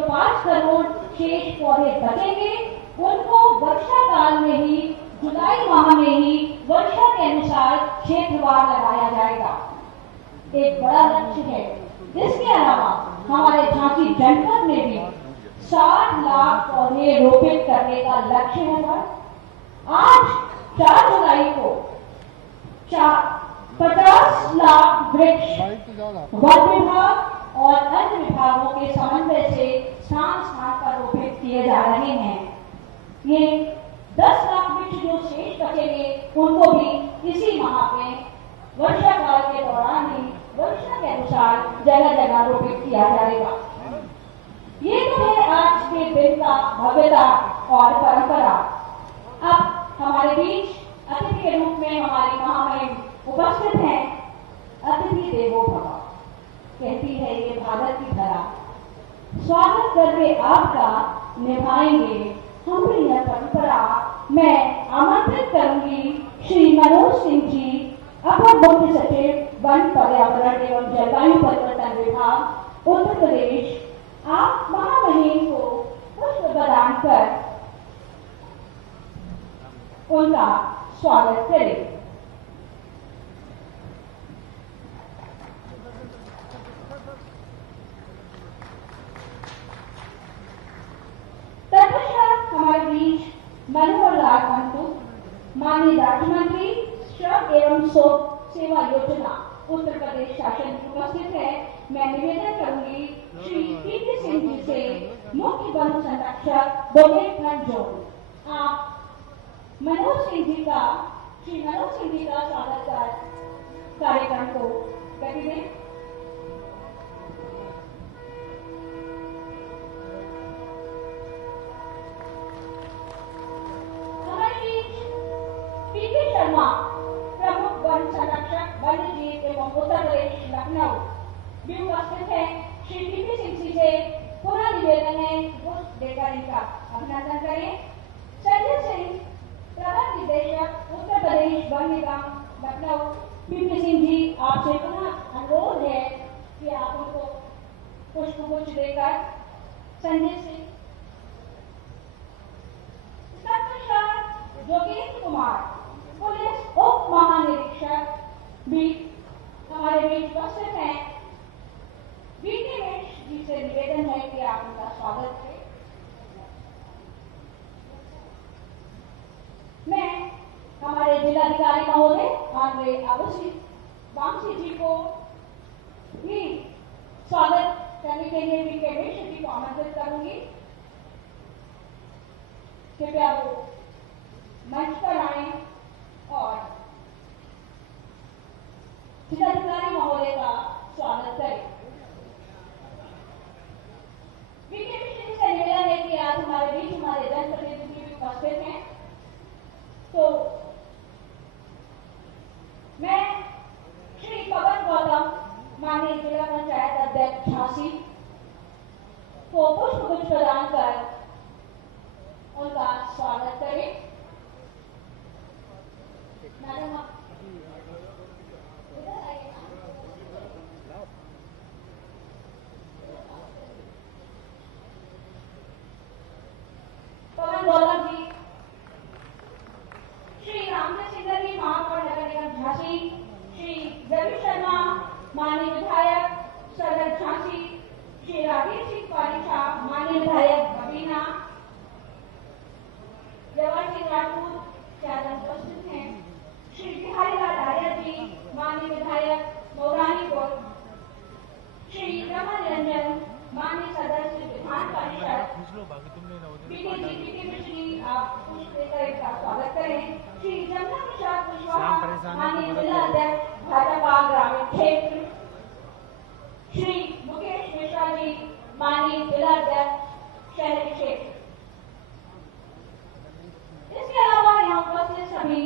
जो 5 करोड़ शेष पौधे बचेंगे उनको वर्षा काल में ही, जुलाई माह में ही वर्षा के अनुसार क्षेत्रवार लगाया जाएगा। एक बड़ा लक्ष्य है। इसके अलावा हमारे झांसी जनपद में भी 60 लाख पौधे रोपित करने का लक्ष्य है। आज 4 जुलाई को 50 लाख वृक्ष वन विभाग और अन्य विभागों के समन्वय से स्थान स्थान पर रोपित किए जा रहे हैं। ये 10 लाख वृक्ष जो शेष बचेंगे उनको भी इसी माह में वर्षा काल के दौरान ही वर्षा के अनुसार जगह जगह रोपित किया जाएगा। ये तो है आज के दिन का भव्यता और परंपरा। अब हमारे बीच अतिथि के रूप में हमारी महामहिम उपस्थित हैं। अतिथि देवो भव कहती है ये भारत की धरा। स्वागत करके आपका निभाएंगे हम भी यह परंपरा। मैं आमंत्रित करूंगी श्री मनोज सिंह जी, अपर मुख्य सचिव वन पर्यावरण एवं जलवायु परिवर्तन विभाग उत्तर प्रदेश। आप महामहिम को पुष्प प्रदान कर उनका स्वागत करें। तत्पश्चात हमारे बीच मनोहर लाल पंतु, माननीय राज्य मंत्री श्रम एवं सेवा योजना उत्तर प्रदेश शासन उपस्थित है। मैं निवेदन करूंगी श्री पीके सिंह जी से, मुख्य वन संरक्षक बुंदेलखंड जोन। आप श्री मनोज सिंह जी का स्वागत कर कार्यक्रम को गति दें। शर्मा, प्रमुख वन संरक्षक वन्य जीव एवं उत्तर प्रदेश लखनऊ भी उपस्थित है। श्री पीके सिंह जी से पुनः निवेदन है पुष्प देकर इनका अभिनंदन करें। संजय सिंह, प्रबंध निदेशक उत्तर प्रदेश वन निगम लखनऊ। पीके सिंह जी, आपसे पुनः अनुरोध है कि आप उनको पुष्पगुच्छ देकर संजय सिंह। जोगेंद्र कुमार, पुलिस उप महानिरीक्षक भी हमारे बीच उपस्थित हैं। वीके मिश्र जी से निवेदन है कि आप उनका स्वागत करें। मैं हमारे जिलाधिकारी महोदय आंद्रे वामसी जी को भी स्वागत करने के लिए वीके मिश्र जी को आमंत्रित करूंगी। कृपया वो मंच पर आए और जिलाधिकारी महोदय का स्वागत करें। वीके मिश्र से निवेदन है कि आज हमारे बीच हमारे जनप्रतिनिधि भी उपस्थित हैं। तो मैं श्री पवन गौतम, माननीय जिला पंचायत अध्यक्ष झांसी को पुष्पगुच्छ प्रदान कर उनका स्वागत करें। पवन गौतम जी, श्री रामचंद्र सिंह जी, महापौर नगर निगम झांसी, श्री रवि शर्मा, माननीय विधायक सदर झांसी, श्री राजेश सिंह पारिशा, माननीय विधायक बबीना, जवाहर सिंह राजपूत ज्यादा उपस्थित हैं। श्री बिहारी लाल आर्य जी, माननीय विधायक मौरानीपुर, श्री रमन रंजन, माननीय सदस्य विधान परिषद। पीके मिश्र जी, आप पुष्प देकर इनका स्वागत करें। श्री जमुना प्रसाद कुशवाहा, माननीय जिला अध्यक्ष भाजपा ग्रामीण क्षेत्र, श्री मुकेश मिश्रा जी, माननीय जिला अध्यक्ष शहरी क्षेत्र। इसके अलावा यहाँ उपस्थित सभी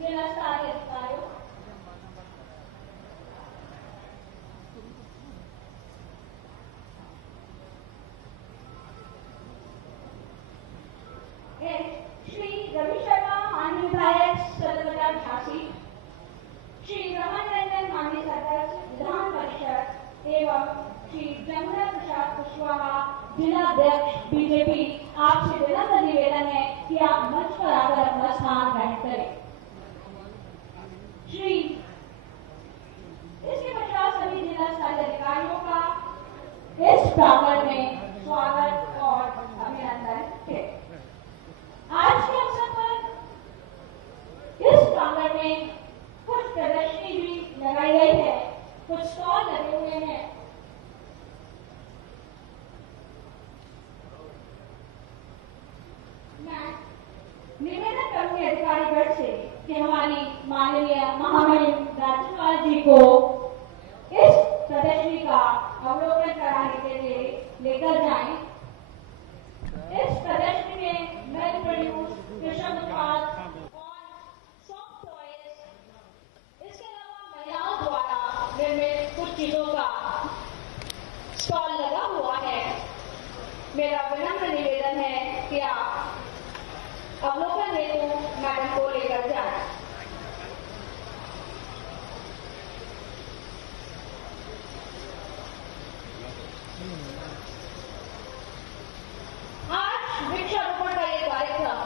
जिला स्तरीय अधिकारियों, श्री रवि शर्मा, माननीय विधायक सदर झांसी, श्री रमन रंजन, माननीय सदस्य विधान परिषद एवं श्री जमुना प्रसाद कुशवाहा, जिलाध्यक्ष बीजेपी आपसे विनम्र निवेदन है कि आप मंच पर आकर अपना स्थान ग्रहण करें। श्री इसके पश्चात सभी जिला स्तरीय अधिकारियों का इस प्रांगण में स्वागत और अभिनंदन है। आज के अवसर पर इस प्रांगण में कुछ प्रदर्शनी भी लगाई गई है, कुछ स्टॉल लगे हुए हैं। मैं निवेदन करूंगी अधिकारीगण से कि हमारी माननीय महामहिम राज्यपाल जी को इस प्रदर्शनी का अवलोकन कराने के लिए लेकर जाएं। इस प्रदर्शनी में मेल प्रोड्यूस कृषि उत्पाद और सॉफ्ट टॉयज, इसके अलावा महिलाओं द्वारा निर्मित कुछ चीजों का स्टॉल लगा हुआ है। मेरा विनम्र निवेदन है कि आप अवलोकन हेतु मैडम को लेकर जाएं। आज वृक्षारोपण का ये कार्यक्रम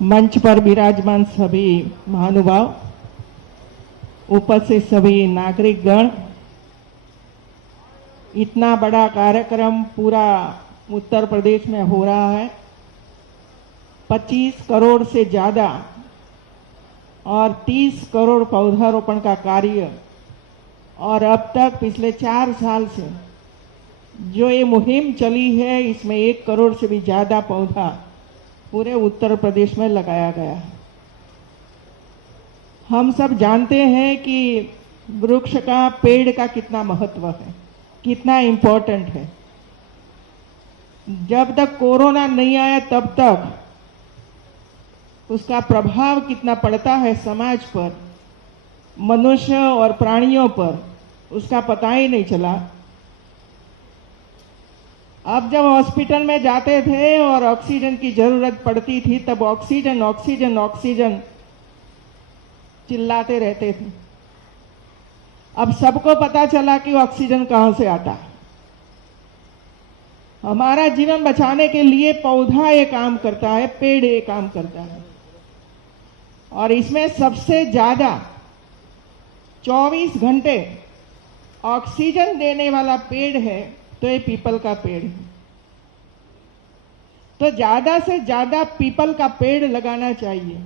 मंच पर विराजमान सभी महानुभाव, उपस्थित सभी नागरिकगण, इतना बड़ा कार्यक्रम पूरा उत्तर प्रदेश में हो रहा है। 25 करोड़ से ज्यादा और 30 करोड़ पौधारोपण का कार्य, और अब तक पिछले 4 साल से जो ये मुहिम चली है, इसमें 1 करोड़ से भी ज्यादा पौधा पूरे उत्तर प्रदेश में लगाया गया है। हम सब जानते हैं कि वृक्ष का, पेड़ का कितना महत्व है, कितना इम्पोर्टेंट है। जब तक कोरोना नहीं आया तब तक उसका प्रभाव कितना पड़ता है समाज पर, मनुष्य और प्राणियों पर, उसका पता ही नहीं चला। अब जब हॉस्पिटल में जाते थे और ऑक्सीजन की जरूरत पड़ती थी, तब ऑक्सीजन ऑक्सीजन ऑक्सीजन चिल्लाते रहते थे। अब सबको पता चला कि ऑक्सीजन कहां से आता है। हमारा जीवन बचाने के लिए पौधा ये काम करता है, पेड़ ये काम करता है। और इसमें सबसे ज्यादा 24 घंटे ऑक्सीजन देने वाला पेड़ है तो ये पीपल का पेड़ है। तो ज्यादा से ज्यादा पीपल का पेड़ लगाना चाहिए।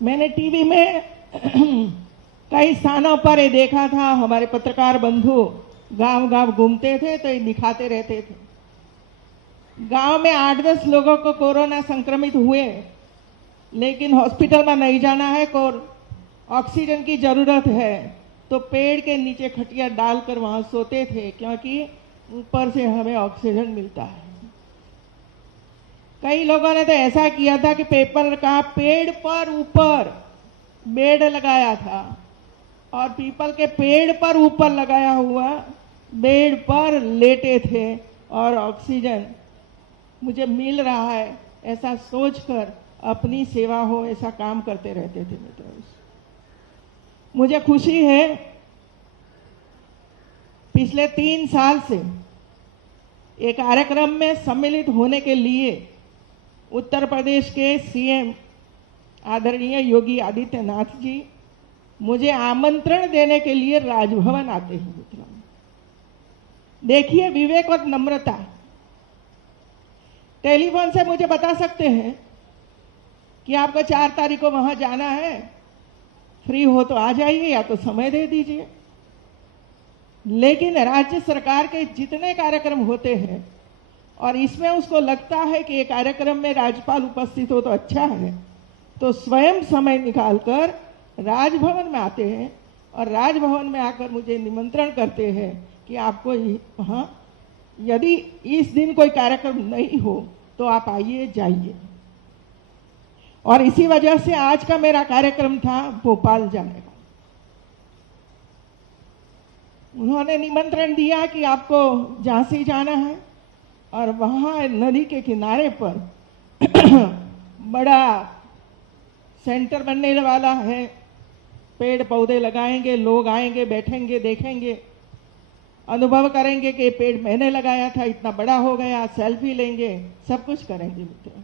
मैंने टीवी में कई स्थानों पर ये देखा था, हमारे पत्रकार बंधु गांव-गांव घूमते थे तो ये दिखाते रहते थे। गांव में 8-10 लोगों को कोरोना संक्रमित हुए, लेकिन हॉस्पिटल में नहीं जाना है, ऑक्सीजन की जरूरत है, तो पेड़ के नीचे खटिया डालकर वहां सोते थे, क्योंकि ऊपर से हमें ऑक्सीजन मिलता है। कई लोगों ने तो ऐसा किया था कि पेपर का पेड़ पर ऊपर बेड लगाया था, और पीपल के पेड़ पर ऊपर लगाया हुआ बेड पर लेटे थे, और ऑक्सीजन मुझे मिल रहा है ऐसा सोचकर अपनी सेवा हो ऐसा काम करते रहते थे मित्रों। मुझे खुशी है, पिछले 3 साल से एक कार्यक्रम में सम्मिलित होने के लिए उत्तर प्रदेश के सीएम आदरणीय योगी आदित्यनाथ जी मुझे आमंत्रण देने के लिए राजभवन आते हैं मित्रों। देखिए विवेक और नम्रता। टेलीफोन से मुझे बता सकते हैं कि आपको 4 तारीख को वहां जाना है, फ्री हो तो आ जाइए या तो समय दे दीजिए। लेकिन राज्य सरकार के जितने कार्यक्रम होते हैं और इसमें उसको लगता है कि ये कार्यक्रम में राज्यपाल उपस्थित हो तो अच्छा है, तो स्वयं समय निकालकर राजभवन में आते हैं और राजभवन में आकर मुझे निमंत्रण करते हैं कि आपको हाँ, यदि इस दिन कोई कार्यक्रम नहीं हो तो आप आइए जाइए। और इसी वजह से आज का मेरा कार्यक्रम था भोपाल जाने का। उन्होंने निमंत्रण दिया कि आपको झांसी जाना है और वहां नदी के किनारे पर बड़ा सेंटर बनने वाला है, पेड़ पौधे लगाएंगे, लोग आएंगे, बैठेंगे, देखेंगे, अनुभव करेंगे कि पेड़ मैंने लगाया था, इतना बड़ा हो गया, सेल्फी लेंगे, सब कुछ करेंगे मित्रों।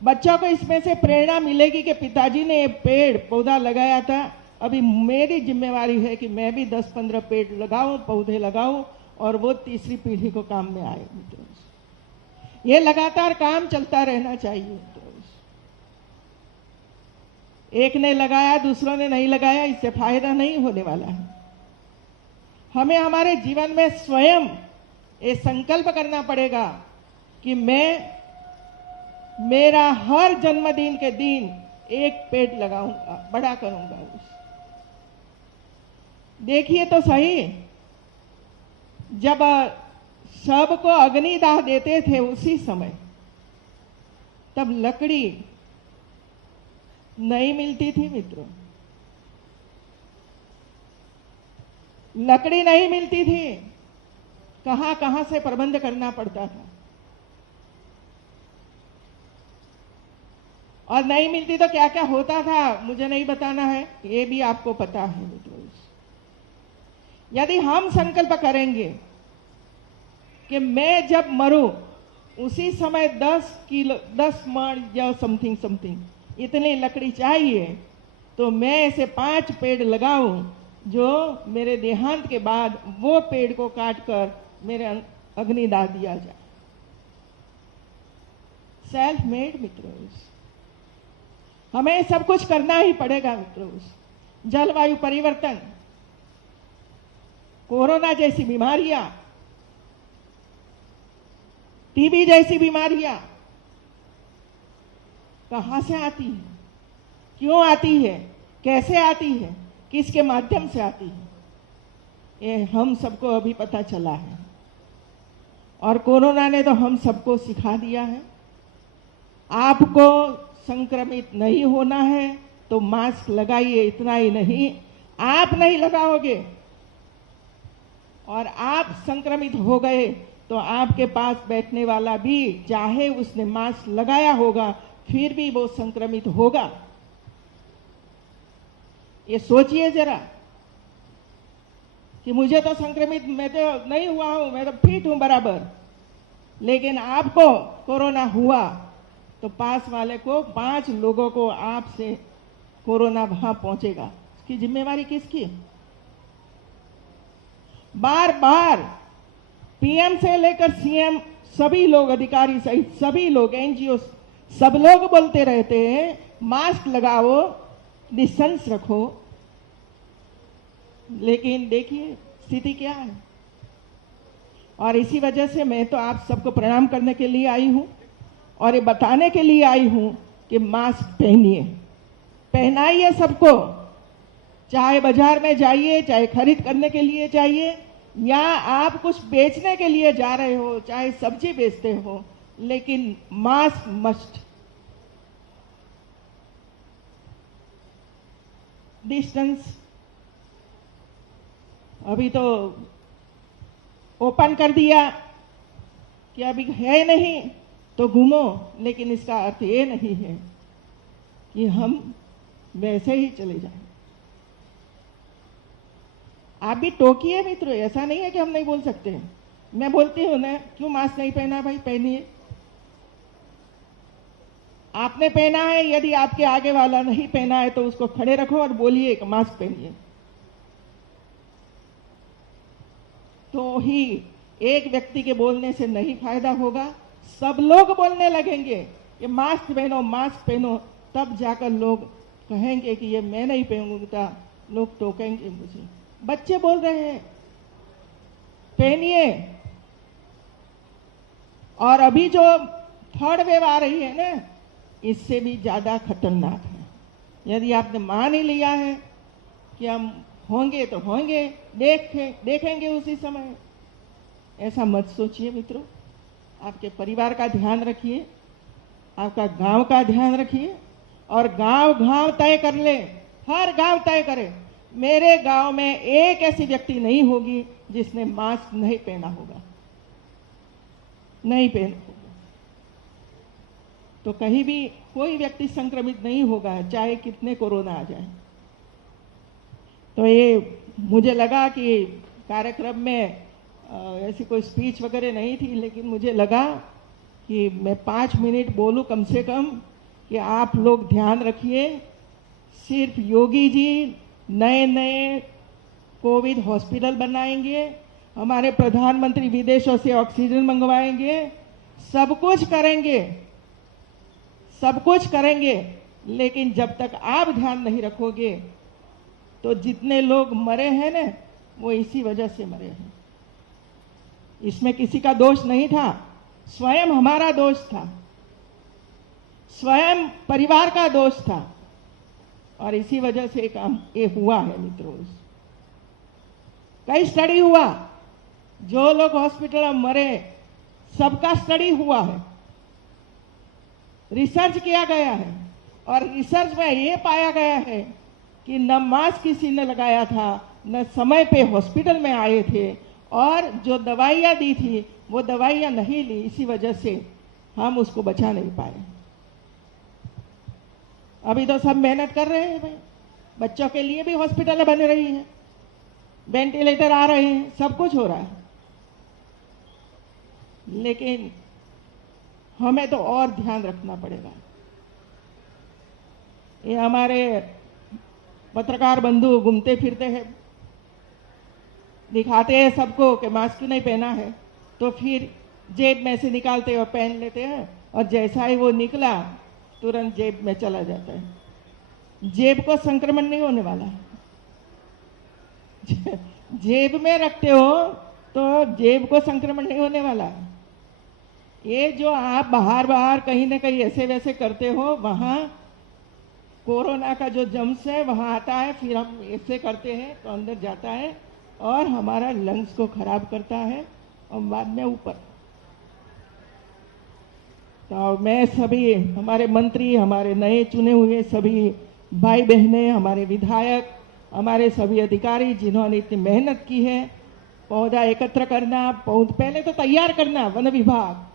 बच्चों को इसमें से प्रेरणा मिलेगी कि पिताजी ने पेड़ पौधा लगाया था, अभी मेरी जिम्मेवारी है कि मैं भी 10-15 पेड़ लगाऊं, पौधे लगाऊं और वो तीसरी पीढ़ी को काम में आए मित्रों। ये लगातार काम चलता रहना चाहिए मित्रों। एक ने लगाया, दूसरों ने नहीं लगाया, इससे फायदा नहीं होने वाला है। हमें हमारे जीवन में स्वयं ये संकल्प करना पड़ेगा कि मैं मेरा हर जन्मदिन के दिन एक पेड़ लगाऊंगा, बड़ा करूंगा। देखिए तो सही, जब सबको अग्निदाह देते थे उसी समय, तब लकड़ी नहीं मिलती थी मित्रों, लकड़ी नहीं मिलती थी, कहां कहां से प्रबंध करना पड़ता था। और नहीं मिलती तो क्या क्या होता था मुझे नहीं बताना है, ये भी आपको पता है मित्रों। यदि हम संकल्प करेंगे कि मैं जब मरूं उसी समय 10 मण या समथिंग इतनी लकड़ी चाहिए, तो मैं ऐसे 5 पेड़ लगाऊं जो मेरे देहांत के बाद वो पेड़ को काट कर मेरे अग्निदाह दिया जाए। सेल्फ मेड मित्रों, हमें सब कुछ करना ही पड़ेगा मित्रों। जलवायु परिवर्तन, कोरोना जैसी बीमारियां, टीबी जैसी बीमारियां कहां से आती है, क्यों आती है, कैसे आती है, किसके माध्यम से आती है, ये हम सबको अभी पता चला है। और कोरोना ने तो हम सबको सिखा दिया है। आपको संक्रमित नहीं होना है तो मास्क लगाइए, इतना ही नहीं, आप नहीं लगाओगे और आप संक्रमित हो गए तो आपके पास बैठने वाला भी, चाहे उसने मास्क लगाया होगा, फिर भी वो संक्रमित होगा। ये सोचिए जरा कि मुझे तो संक्रमित मैं तो नहीं हुआ हूं, मैं तो फिट हूं बराबर, लेकिन आपको कोरोना हुआ तो पास वाले को, 5 लोगों को आपसे कोरोना वहां पहुंचेगा। इसकी जिम्मेवारी किसकी? बार बार पीएम से लेकर सीएम, सभी लोग, अधिकारी सहित सभी लोग, एनजीओ, सब लोग बोलते रहते हैं मास्क लगाओ, डिस्टेंस रखो, लेकिन देखिए स्थिति क्या है। और इसी वजह से मैं तो आप सबको प्रणाम करने के लिए आई हूं और ये बताने के लिए आई हूं कि मास्क पहनिए, पहनाइए सबको, चाहे बाजार में जाइए, चाहे खरीद करने के लिए जाइए, या आप कुछ बेचने के लिए जा रहे हो, चाहे सब्जी बेचते हो, लेकिन मास्क मस्ट। डिस्टेंस अभी तो ओपन कर दिया कि अभी है नहीं तो घूमो, लेकिन इसका अर्थ ये नहीं है कि हम वैसे ही चले जाएं। आप भी टोकिए मित्रों, ऐसा नहीं है कि हम नहीं बोल सकते हैं। मैं बोलती हूं ना, क्यों मास्क नहीं पहना भाई, पहनिए। आपने पहना है, यदि आपके आगे वाला नहीं पहना है तो उसको खड़े रखो और बोलिए कि मास्क पहनिए। तो ही एक व्यक्ति के बोलने से नहीं फायदा होगा, सब लोग बोलने लगेंगे कि मास्क पहनो, मास्क पहनो, तब जाकर लोग कहेंगे कि ये मैं नहीं पहनूंगा, लोग टोकेंगे मुझे। बच्चे बोल रहे हैं पहनिए। और अभी जो थर्ड वेव आ रही है ना, इससे भी ज्यादा खतरनाक है। यदि आपने मान ही लिया है कि हम होंगे तो होंगे, देखेंगे उसी समय, ऐसा मत सोचिए मित्रों। आपके परिवार का ध्यान रखिए, आपका गांव का ध्यान रखिए, और गांव तय कर ले, हर गांव तय करे। मेरे गांव में एक ऐसी व्यक्ति नहीं होगी जिसने मास्क नहीं पहना होगा, नहीं पहना होगा, तो कहीं भी कोई व्यक्ति संक्रमित नहीं होगा, चाहे कितने कोरोना आ जाए। तो ये मुझे लगा कि कार्यक्रम में ऐसी कोई स्पीच वगैरह नहीं थी, लेकिन मुझे लगा कि मैं 5 मिनट बोलूं कम से कम, कि आप लोग ध्यान रखिए। सिर्फ योगी जी नए नए कोविड हॉस्पिटल बनाएंगे, हमारे प्रधानमंत्री विदेशों से ऑक्सीजन मंगवाएंगे, सब कुछ करेंगे, लेकिन जब तक आप ध्यान नहीं रखोगे तो जितने लोग मरे हैं ना, वो इसी वजह से मरे हैं। इसमें किसी का दोष नहीं था, स्वयं हमारा दोष था, स्वयं परिवार का दोष था, और इसी वजह से काम ये हुआ है मित्रों। कई स्टडी हुआ, जो लोग हॉस्पिटल में मरे सबका स्टडी हुआ है, रिसर्च किया गया है, और रिसर्च में ये पाया गया है कि न मास्क किसी ने लगाया था, न समय पे हॉस्पिटल में आए थे, और जो दवाइयां दी थी वो दवाइयां नहीं ली, इसी वजह से हम उसको बचा नहीं पाए। अभी तो सब मेहनत कर रहे हैं भाई, बच्चों के लिए भी हॉस्पिटल बन रही है, वेंटिलेटर आ रहे हैं, सब कुछ हो रहा है, लेकिन हमें तो और ध्यान रखना पड़ेगा। ये हमारे पत्रकार बंधु घूमते फिरते हैं, दिखाते हैं सबको कि मास्क नहीं पहना है, तो फिर जेब में से निकालते और पहन लेते हैं, और जैसा ही वो निकला तुरंत जेब में चला जाता है। जेब को संक्रमण नहीं होने वाला है। जेब में रखते हो तो जेब को संक्रमण नहीं होने वाला है। ये जो आप बाहर कहीं ना कहीं ऐसे वैसे करते हो, वहां कोरोना का जो जम्स है वहां आता है, फिर हम ऐसे करते हैं तो अंदर जाता है और हमारा लंग्स को खराब करता है, और बाद में ऊपर। तो मैं सभी हमारे मंत्री, हमारे नए चुने हुए सभी भाई बहनें, हमारे विधायक, हमारे सभी अधिकारी जिन्होंने इतनी मेहनत की है, पौधा एकत्र करना, पहले तो तैयार करना, वन विभाग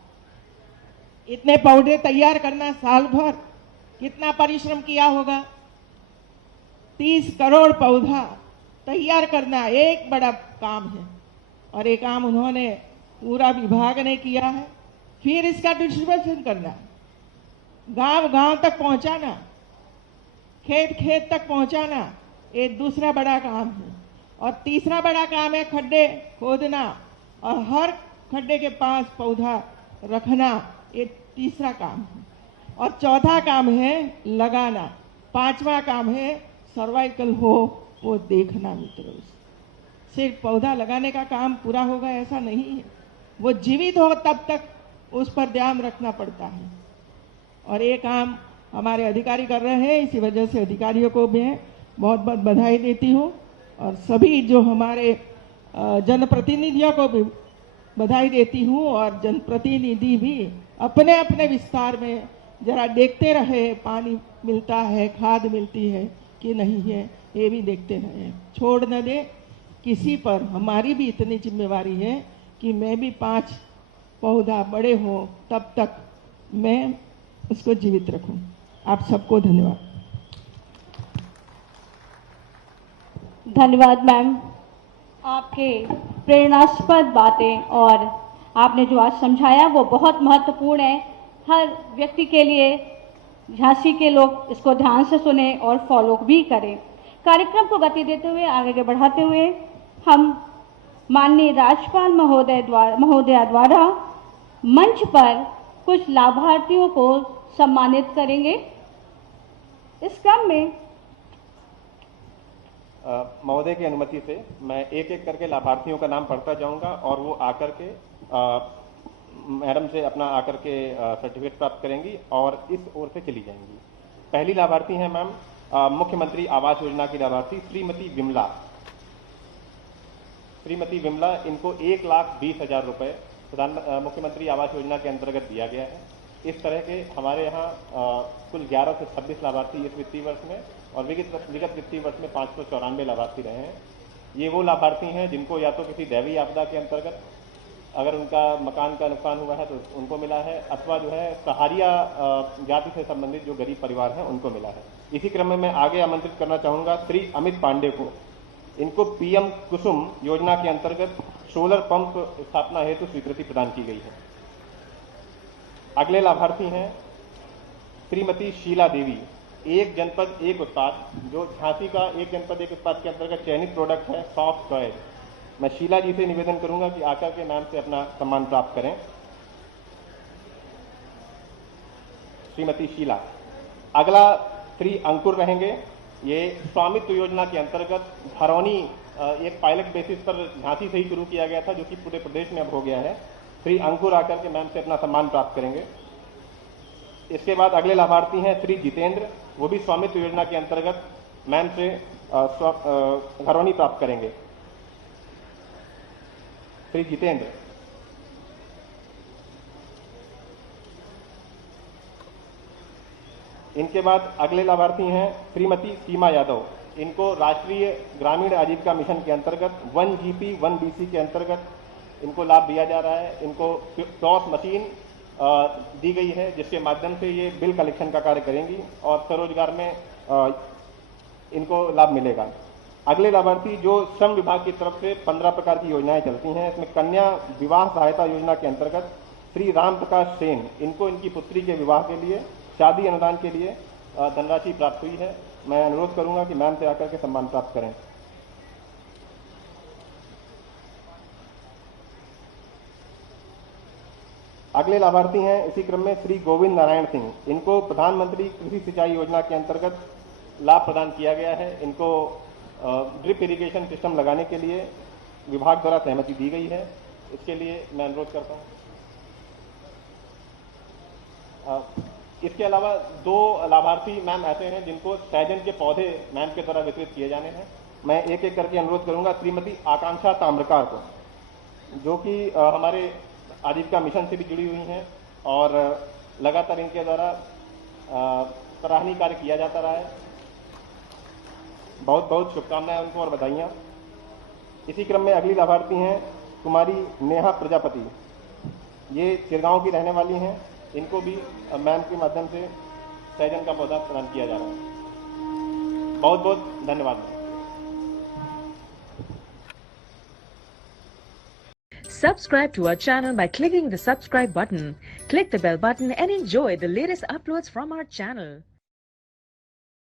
इतने पौधे तैयार करना, साल भर कितना परिश्रम किया होगा। 30 करोड़ पौधा तैयार करना एक बड़ा काम है, और ये काम उन्होंने पूरा विभाग ने किया है। फिर इसका डिस्ट्रीब्यूशन करना, गांव तक पहुंचाना, खेत तक पहुंचाना, ये दूसरा बड़ा काम है। और तीसरा बड़ा काम है खड्डे खोदना, और हर खड्डे के पास पौधा रखना, ये तीसरा काम है। और चौथा काम है लगाना, पांचवा काम है सर्वाइकल हो वो देखना। मित्रों, सिर्फ पौधा लगाने का काम पूरा होगा ऐसा नहीं है, वो जीवित हो तब तक उस पर ध्यान रखना पड़ता है, और ये काम हमारे अधिकारी कर रहे हैं। इसी वजह से अधिकारियों को मैं बहुत बहुत बधाई देती हूँ, और सभी जो हमारे जनप्रतिनिधियों को भी बधाई देती हूँ। और जनप्रतिनिधि भी अपने अपने विस्तार में जरा देखते रहे, पानी मिलता है, खाद मिलती है कि नहीं है, ये भी देखते रहे, छोड़ न दे किसी पर। हमारी भी इतनी जिम्मेवारी है कि मैं भी 5 पौधा बड़े हो तब तक मैं उसको जीवित रखूं। आप सबको धन्यवाद। धन्यवाद मैम, आपके प्रेरणास्पद बातें और आपने जो आज समझाया वो बहुत महत्वपूर्ण है। हर व्यक्ति के लिए झांसी के लोग इसको ध्यान से सुने और फॉलो भी करें। कार्यक्रम को गति देते हुए आगे बढ़ाते हुए हम माननीय राज्यपाल महोदया द्वारा मंच पर कुछ लाभार्थियों को सम्मानित करेंगे। इस क्रम में महोदय की अनुमति से मैं एक एक करके लाभार्थियों का नाम पढ़ता जाऊंगा और वो आकर के मैडम से अपना आकर के सर्टिफिकेट प्राप्त करेंगी और इस ओर से चली जाएंगी। पहली लाभार्थी हैं मैम मुख्यमंत्री आवास योजना की लाभार्थी श्रीमती विमला। श्रीमती विमला, इनको 1,20,000 रुपये मुख्यमंत्री आवास योजना के अंतर्गत दिया गया है। इस तरह के हमारे यहाँ कुल 11 से 26 लाभार्थी इस वित्तीय वर्ष में और विगत वित्तीय वर्ष में 594 लाभार्थी रहे हैं। ये वो लाभार्थी हैं जिनको या तो किसी दैवीय आपदा के अंतर्गत अगर उनका मकान का नुकसान हुआ है तो उनको मिला है, अथवा जो है सहारिया जाति से संबंधित जो गरीब परिवार हैं उनको मिला है। इसी क्रम में मैं आगे आमंत्रित करना चाहूँगा श्री अमित पांडे को। इनको पीएम कुसुम योजना के अंतर्गत सोलर पंप स्थापना हेतु स्वीकृति प्रदान की गई है। अगले लाभार्थी हैं श्रीमती शीला देवी। एक जनपद एक उत्पाद, जो झांसी का एक जनपद एक उत्पाद के अंतर्गत चयनित प्रोडक्ट है सॉफ्ट टॉयज। मैं शीला जी से निवेदन करूंगा कि आकर के मैम से अपना सम्मान प्राप्त करें। श्रीमती शीला। अगला श्री अंकुर रहेंगे। ये स्वामित्व योजना के अंतर्गत भरौनी एक पायलट बेसिस पर झांसी से ही शुरू किया गया था, जो कि पूरे प्रदेश में अब हो गया है। श्री अंकुर आकर के मैम से अपना सम्मान प्राप्त करेंगे। इसके बाद अगले लाभार्थी हैं श्री जितेंद्र। वो भी स्वामित्व योजना के अंतर्गत मैम से भरौनी प्राप्त करेंगे। श्री जितेंद्र। इनके बाद अगले लाभार्थी हैं श्रीमती सीमा यादव। इनको राष्ट्रीय ग्रामीण आजीविका मिशन के अंतर्गत 1GP 1BC के अंतर्गत इनको लाभ दिया जा रहा है। इनको टॉस मशीन दी गई है, जिसके माध्यम से ये बिल कलेक्शन का कार्य करेंगी और स्वरोजगार में इनको लाभ मिलेगा। अगले लाभार्थी जो श्रम विभाग की तरफ से 15 प्रकार की योजनाएं चलती हैं, इसमें कन्या विवाह सहायता योजना के अंतर्गत श्री राम प्रकाश सेन, इनको इनकी पुत्री के विवाह के लिए शादी अनुदान के लिए धनराशि प्राप्त हुई है। मैं अनुरोध करूंगा कि मैम से आकर के सम्मान प्राप्त करें। अगले लाभार्थी हैं इसी क्रम में श्री गोविंद नारायण सिंह। इनको प्रधानमंत्री कृषि सिंचाई योजना के अंतर्गत लाभ प्रदान किया गया है। इनको ड्रिप इरिगेशन सिस्टम लगाने के लिए विभाग द्वारा सहमति दी गई है। इसके लिए मैं अनुरोध करता हूं। इसके अलावा 2 लाभार्थी मैम ऐसे हैं जिनको सहजन के पौधे मैम के द्वारा वितरित किए जाने हैं। मैं एक एक करके अनुरोध करूंगा। श्रीमती आकांक्षा ताम्रकार को, जो कि हमारे आजीविका मिशन से भी जुड़ी हुई हैं और लगातार इनके द्वारा सराहनीय कार्य किया जाता रहा है। बहुत बहुत शुभकामनाएं उनको और बधाइयाँ। इसी क्रम में अगली लाभार्थी हैं कुमारी नेहा प्रजापति। ये चिरगांव की रहने वाली हैं। इनको भी मैम के माध्यम से सहजन का पौधा प्रदान किया जा रहा है। बहुत बहुत धन्यवाद। Subscribe to our channel by clicking the subscribe button. Click the bell button and enjoy the latest uploads from our channel.